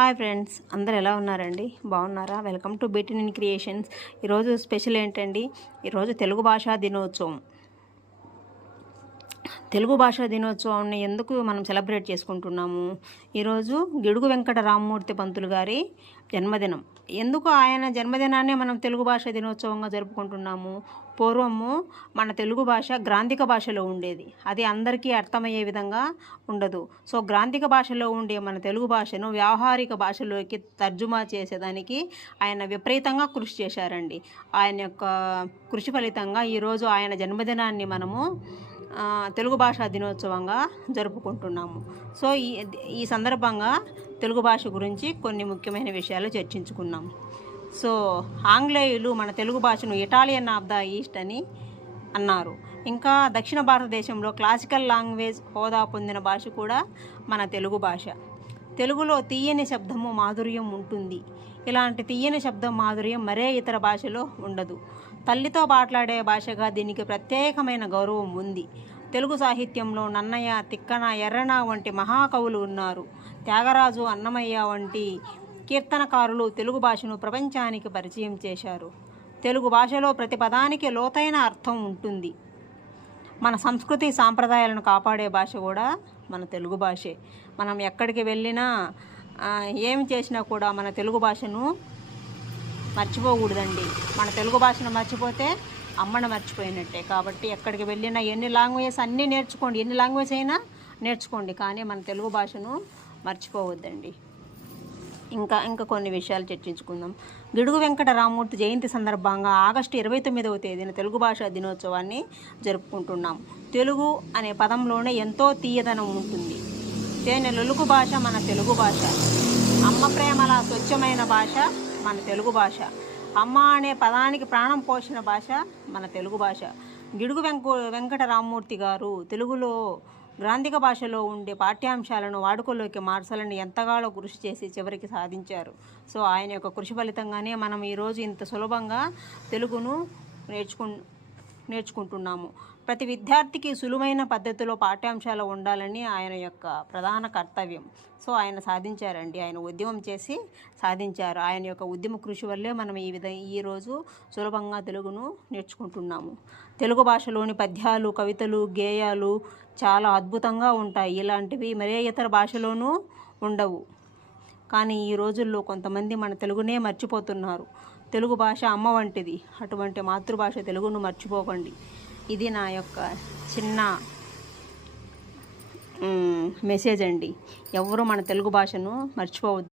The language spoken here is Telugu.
హాయ్ ఫ్రెండ్స్ అందరు ఎలా ఉన్నారండి? బాగున్నారా? వెల్కమ్ టు బెటిన్ ఇన్ క్రియేషన్స్. ఈరోజు స్పెషల్ ఏంటండి? ఈరోజు తెలుగు భాషా దినోత్సవం. తెలుగు భాషా దినోత్సవాన్ని ఎందుకు మనం సెలబ్రేట్ చేసుకుంటున్నాము? ఈరోజు గిడుగు వెంకట రామ్మూర్తి పంతులు గారి జన్మదినం. ఎందుకు ఆయన జన్మదినాన్ని మనం తెలుగు భాష దినోత్సవంగా జరుపుకుంటున్నాము? పూర్వము మన తెలుగు భాష గ్రాంధిక భాషలో ఉండేది. అది అందరికీ అర్థమయ్యే విధంగా ఉండదు. సో గ్రాంధిక భాషలో ఉండే మన తెలుగు భాషను వ్యావహారిక భాషలోకి తర్జుమా చేసేదానికి ఆయన విపరీతంగా కృషి చేశారండి. ఆయన యొక్క కృషి ఫలితంగా ఈరోజు ఆయన జన్మదినాన్ని మనము తెలుగు భాషా దినోత్సవంగా జరుపుకుంటున్నాము. సో ఈ ఈ సందర్భంగా తెలుగు భాష గురించి కొన్ని ముఖ్యమైన విషయాలు చర్చించుకున్నాము. సో ఆంగ్లేయులు మన తెలుగు భాషను ఇటాలియన్ ఆఫ్ ద ఈస్ట్ అని అన్నారు. ఇంకా దక్షిణ భారతదేశంలో క్లాసికల్ లాంగ్వేజ్ హోదా పొందిన భాష కూడా మన తెలుగు భాష. తెలుగులో తీయని శబ్దము మాధుర్యం ఉంటుంది. ఇలాంటి తీయని శబ్దం మాధుర్యం మరే ఇతర భాషలో ఉండదు. తల్లితో మాట్లాడే భాషగా దీనికి ప్రత్యేకమైన గౌరవం ఉంది. తెలుగు సాహిత్యంలో నన్నయ్య తిక్కన ఎర్రన వంటి మహాకవులు ఉన్నారు. త్యాగరాజు అన్నమయ్య వంటి కీర్తనకారులు తెలుగు భాషను ప్రపంచానికి పరిచయం చేశారు. తెలుగు భాషలో ప్రతి పదానికి లోతైన అర్థం ఉంటుంది. మన సంస్కృతి సాంప్రదాయాలను కాపాడే భాష కూడా మన తెలుగు భాషే. మనం ఎక్కడికి వెళ్ళినా ఏమి ఏం చేసినా కూడా మన తెలుగు భాషను మర్చిపోకూడదండి. మన తెలుగు భాషను మర్చిపోతే అమ్మను మర్చిపోయినట్టే. కాబట్టి ఎక్కడికి వెళ్ళినా ఎన్ని లాంగ్వేజెస్ అన్నీ నేర్చుకోండి ఎన్ని లాంగ్వేజ్ అయినా నేర్చుకోండి. కానీ మన తెలుగు భాషను మర్చిపోవద్దండి. ఇంకా ఇంకా కొన్ని విషయాలు చర్చించుకుందాం. గిడుగు వెంకట రామూర్తి జయంతి సందర్భంగా ఆగస్టు ఇరవై తొమ్మిదవ తేదీన తెలుగు భాషా దినోత్సవాన్ని జరుపుకుంటున్నాం. తెలుగు అనే పదంలోనే ఎంతో తీయదనం ఉంటుంది. తేనె లొలుకు భాష మన తెలుగు భాష. అమ్మ ప్రేమల స్వచ్ఛమైన భాష మన తెలుగు భాష. అమ్మ అనే పదానికి ప్రాణం పోసిన భాష మన తెలుగు భాష. గిడుగు వెంకు వెంకట రామ్మూర్తి గారు తెలుగులో గ్రాంధిక భాషలో ఉండే పాఠ్యాంశాలను వాడుకలోకి మార్చాలని ఎంతగానో కృషి చేసి చివరికి సాధించారు. సో ఆయన యొక్క కృషి ఫలితంగానే మనం ఈరోజు ఇంత సులభంగా తెలుగును నేర్చుకు నేర్చుకుంటున్నాము. ప్రతి విద్యార్థికి సులువైన పద్ధతిలో పాఠ్యాంశాలు ఉండాలని ఆయన యొక్క ప్రధాన కర్తవ్యం. సో ఆయన సాధించారండి. ఆయన ఉద్యమం చేసి సాధించారు. ఆయన యొక్క ఉద్యమ కృషి వల్లే మనం ఈ విధ ఈరోజు సులభంగా తెలుగును నేర్చుకుంటున్నాము. తెలుగు భాషలోని పద్యాలు కవితలు గేయాలు చాలా అద్భుతంగా ఉంటాయి. ఇలాంటివి మరే ఇతర భాషలోనూ ఉండవు. కానీ ఈ రోజుల్లో కొంతమంది మన తెలుగునే మర్చిపోతున్నారు. తెలుగు భాష అమ్మ వంటిది. అటువంటి మాతృభాష తెలుగును మర్చిపోకండి. ఇది నా యొక్క చిన్న మెసేజ్ అండి. ఎవరు మన తెలుగు భాషను మర్చిపోవద్దు.